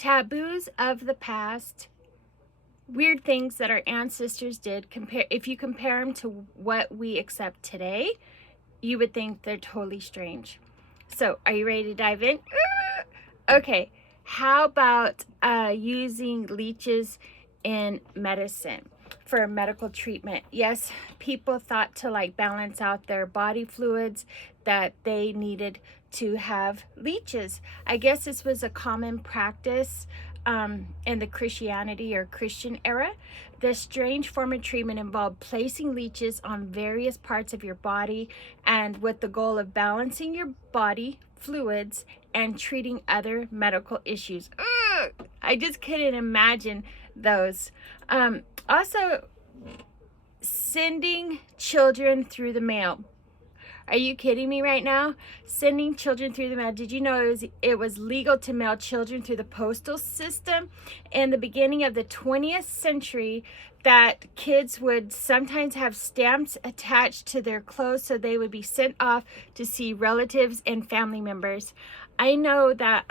Taboos of the past, weird things that our ancestors did, if you compare them to what we accept today, you would think they're totally strange. So, are you ready to dive in? Okay, how about using leeches in medicine for medical treatment? Yes, people thought to like balance out their body fluids that they needed to have leeches. I guess this was a common practice in the Christianity or Christian era. This strange form of treatment involved placing leeches on various parts of your body and with the goal of balancing your body fluids and treating other medical issues. Ugh, I just couldn't imagine those. Also, sending children through the mail. Are you kidding me right now? Sending children through the mail. Did you know it was legal to mail children through the postal system in the beginning of the 20th century, that kids would sometimes have stamps attached to their clothes so they would be sent off to see relatives and family members? I know that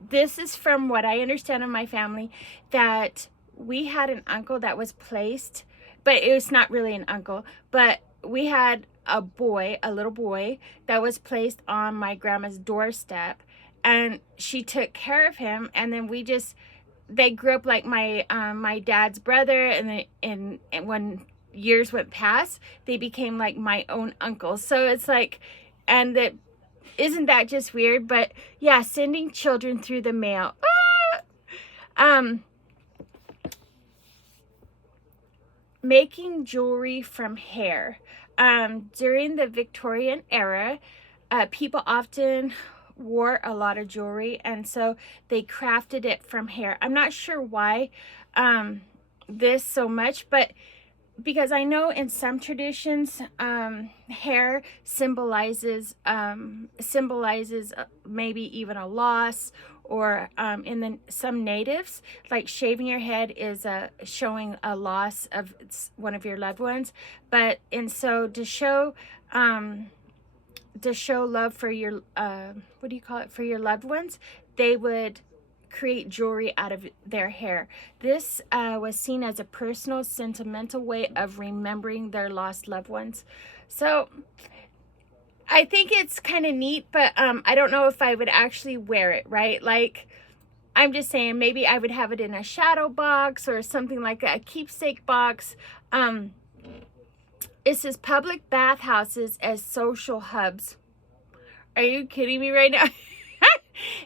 this is from what I understand of my family, that we had an uncle that was placed, but it was not really an uncle, but we had a little boy that was placed on my grandma's doorstep, and she took care of him, and then they grew up like my dad's brother, and when years went past, they became like my own uncle. So it's like, and that, isn't that just weird? But yeah, sending children through the mail. Making jewelry from hair. During the Victorian era, people often wore a lot of jewelry, and so they crafted it from hair. I'm not sure why this so much, but because I know in some traditions, hair symbolizes maybe even a loss, or in some natives, like shaving your head is showing a loss of one of your loved ones. But and so to show love for your what do you call it, for your loved ones, they would create jewelry out of their hair. This was seen as a personal, sentimental way of remembering their lost loved ones. So I think it's kind of neat, but I don't know if I would actually wear it, right? Like, I'm just saying, maybe I would have it in a shadow box or something like a keepsake box. It says public bathhouses as social hubs. Are you kidding me right now?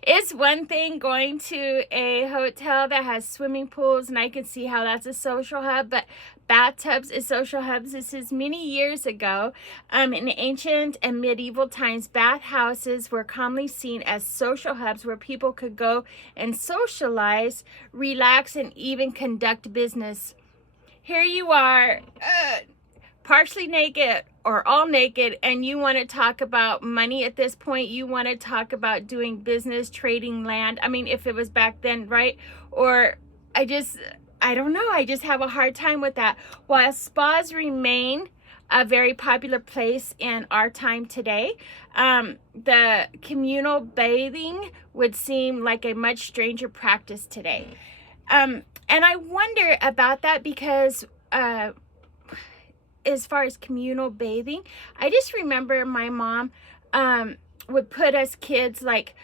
It's one thing going to a hotel that has swimming pools, and I can see how that's a social hub, but bathtubs is social hubs. This is many years ago. In ancient and medieval times, bathhouses were commonly seen as social hubs where people could go and socialize, relax, and even conduct business. Here you are, partially naked or all naked, and you want to talk about money at this point. You want to talk about doing business, trading land. I mean, if it was back then, right? Or I don't know. I just have a hard time with that. While spas remain a very popular place in our time today, the communal bathing would seem like a much stranger practice today. And I wonder about that because as far as communal bathing, I just remember my mom would put us kids, like,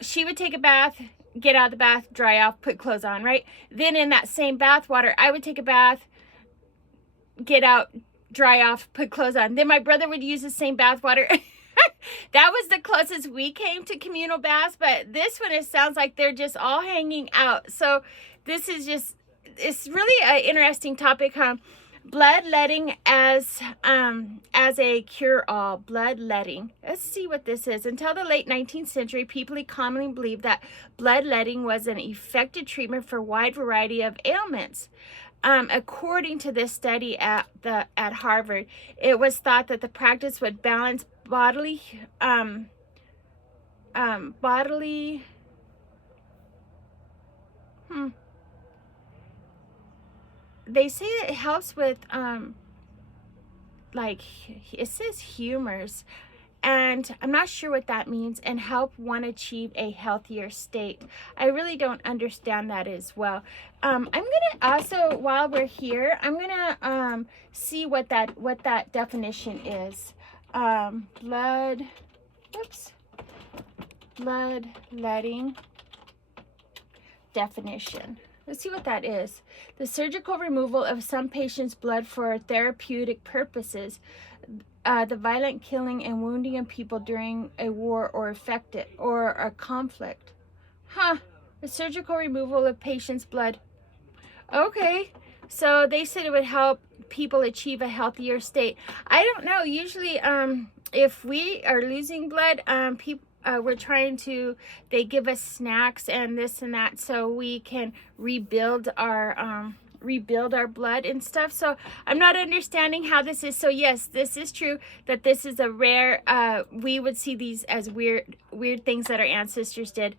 she would take a bath, get out of the bath, dry off, put clothes on, right? Then in that same bath water, I would take a bath, get out, dry off, put clothes on. Then my brother would use the same bath water. That was the closest we came to communal baths, but this one, it sounds like they're just all hanging out. So this is just, it's really an interesting topic, huh? Bloodletting as a cure-all. Bloodletting. Let's see what this is. Until the late 19th century, people commonly believed that bloodletting was an effective treatment for a wide variety of ailments. According to this study at Harvard, it was thought that the practice would balance bodily they say it helps with like, it says humors, and I'm not sure what that means, and help one achieve a healthier state. I really don't understand that as well. I'm gonna also, while we're here, I'm gonna see what that definition is. Blood, whoops, bloodletting definition. Let's see what that is. The surgical removal of some patients' blood for therapeutic purposes. The violent killing and wounding of people during a war or a conflict. The surgical removal of patients' blood. Okay, so they said it would help people achieve a healthier state. I don't know. Usually, if we are losing blood, we're trying to, they give us snacks and this and that so we can rebuild our blood and stuff. So I'm not understanding how this is. So yes, this is true that this is a rare, we would see these as weird things that our ancestors did.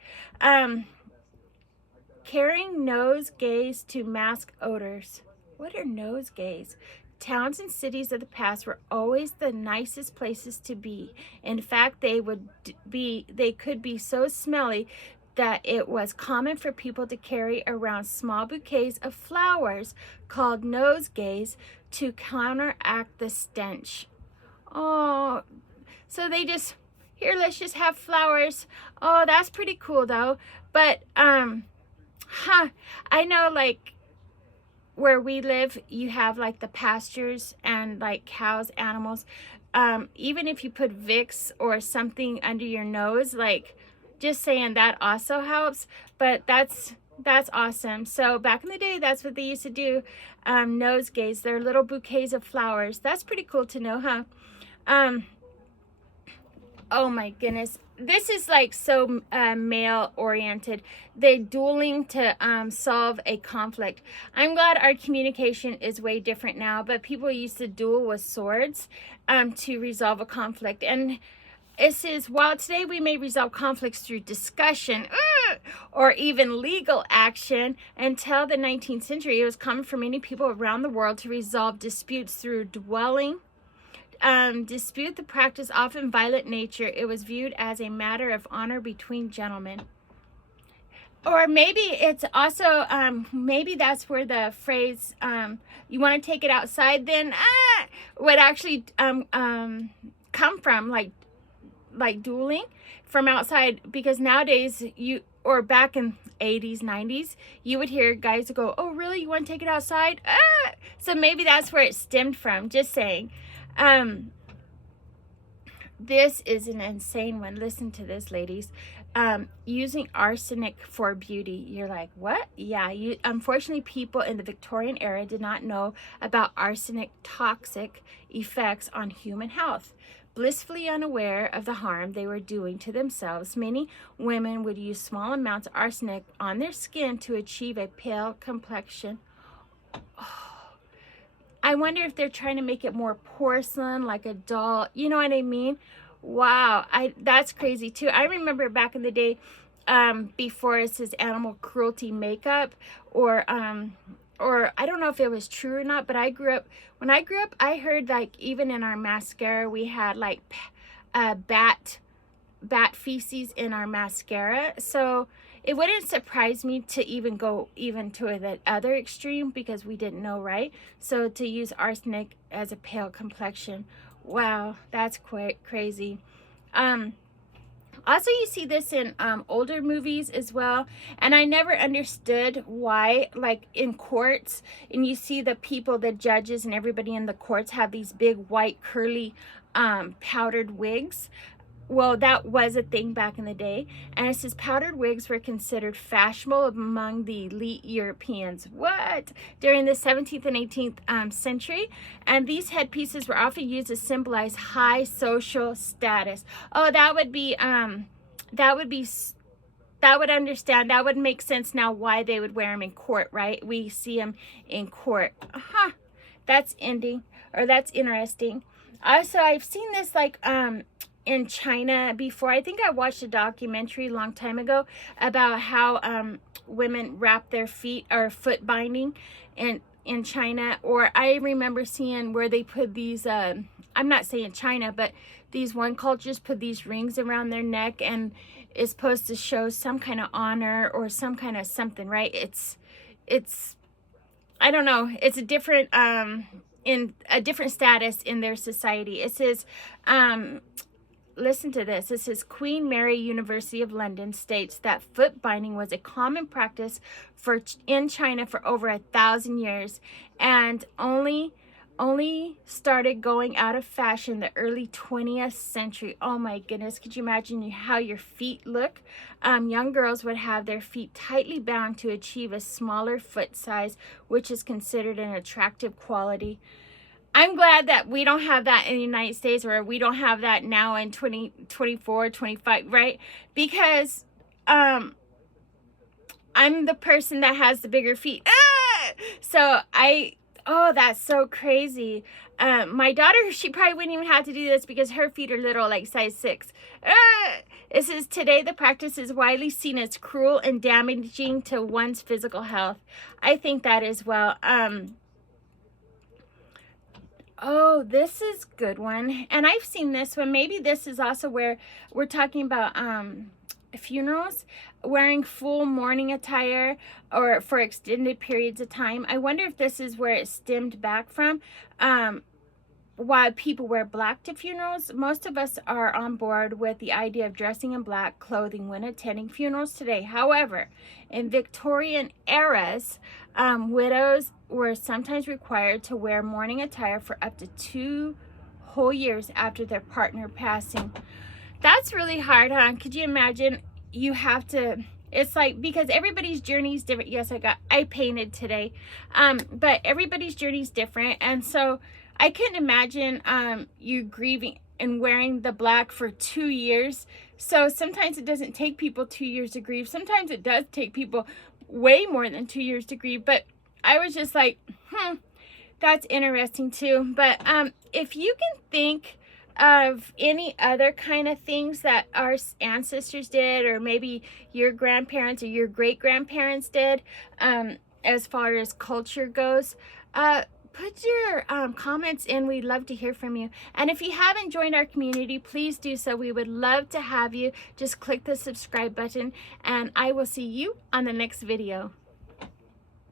Carrying nosegays to mask odors. What are nosegays? Towns and cities of the past were always the nicest places to be. In fact, they could be so smelly that it was common for people to carry around small bouquets of flowers called nosegays to counteract the stench. Oh, so they just, here, let's just have flowers. Oh, that's pretty cool though. But, I know, like, where we live, you have like the pastures and like cows, animals. Even if you put Vicks or something under your nose, like, just saying, that also helps. But that's awesome. So back in the day, that's what they used to do. Nosegays, they're little bouquets of flowers. That's pretty cool to know, huh? Oh my goodness. This is like so male oriented. They're dueling to solve a conflict. I'm glad our communication is way different now, but people used to duel with swords to resolve a conflict. And it says, while today we may resolve conflicts through discussion or even legal action, until the 19th century, it was common for many people around the world to resolve disputes through dueling. Dispute the practice, often violent nature, it was viewed as a matter of honor between gentlemen. Or maybe it's also, maybe that's where the phrase, you want to take it outside then, would actually come from, like dueling from outside. Because nowadays, or back in 80s, 90s, you would hear guys go, oh really, you want to take it outside? So maybe that's where it stemmed from, just saying. This is an insane one. Listen to this, ladies. Using arsenic for beauty. You're like, what? Yeah, unfortunately, people in the Victorian era did not know about arsenic toxic effects on human health. Blissfully unaware of the harm they were doing to themselves, many women would use small amounts of arsenic on their skin to achieve a pale complexion. I wonder if they're trying to make it more porcelain, like a doll. You know what I mean? Wow, that's crazy too. I remember back in the day, before it says animal cruelty makeup, or I don't know if it was true or not, but when I grew up, I heard like even in our mascara, we had like bat feces in our mascara. So it wouldn't surprise me to even go to the other extreme, because we didn't know, right? So to use arsenic as a pale complexion, wow, that's quite crazy. Also, you see this in older movies as well, and I never understood why, like in courts, and you see the people, the judges and everybody in the courts have these big white curly powdered wigs. Well, that was a thing back in the day. And it says powdered wigs were considered fashionable among the elite Europeans. What? During the 17th and 18th century. And these headpieces were often used to symbolize high social status. Oh, that would understand. That would make sense now why they would wear them in court, right? We see them in court. That's interesting. Also, I've seen this like in China before. I think I watched a documentary a long time ago about how women wrap their feet, or foot binding in China. Or I remember seeing where they put these, I'm not saying China, but these one cultures put these rings around their neck, and it's supposed to show some kind of honor or some kind of something, right? It's I don't know. It's a different in a different status in their society. It says, listen to this. It says Queen Mary University of London states that foot binding was a common practice in China for over 1,000 years, and only started going out of fashion in the early 20th century. Oh my goodness, could you imagine how your feet look? Young girls would have their feet tightly bound to achieve a smaller foot size, which is considered an attractive quality. I'm glad that we don't have that in the United States, or we don't have that now in 2024, 25, right? Because I'm the person that has the bigger feet. So oh, that's so crazy. My daughter, she probably wouldn't even have to do this because her feet are little, like size 6. It says, today the practice is widely seen as cruel and damaging to one's physical health. I think that as well. Oh, this is a good one. And I've seen this one. Maybe this is also where we're talking about funerals, wearing full mourning attire or for extended periods of time. I wonder if this is where it stemmed back from. Why people wear black to funerals. Most of us are on board with the idea of dressing in black clothing when attending funerals today. However, in Victorian eras, widows were sometimes required to wear mourning attire for up to 2 whole years after their partner passing. That's really hard, huh? Could you imagine? You have to, it's like, because everybody's journey is different. Yes, I painted today. But everybody's journey is different. And so I couldn't imagine you grieving and wearing the black for 2 years. So sometimes it doesn't take people 2 years to grieve. Sometimes it does take people way more than 2 years to grieve. But I was just like, that's interesting too. But if you can think of any other kind of things that our ancestors did, or maybe your grandparents or your great-grandparents did, as far as culture goes, put your comments in. We'd love to hear from you. And if you haven't joined our community, please do so. We would love to have you. Just click the subscribe button, and I will see you on the next video.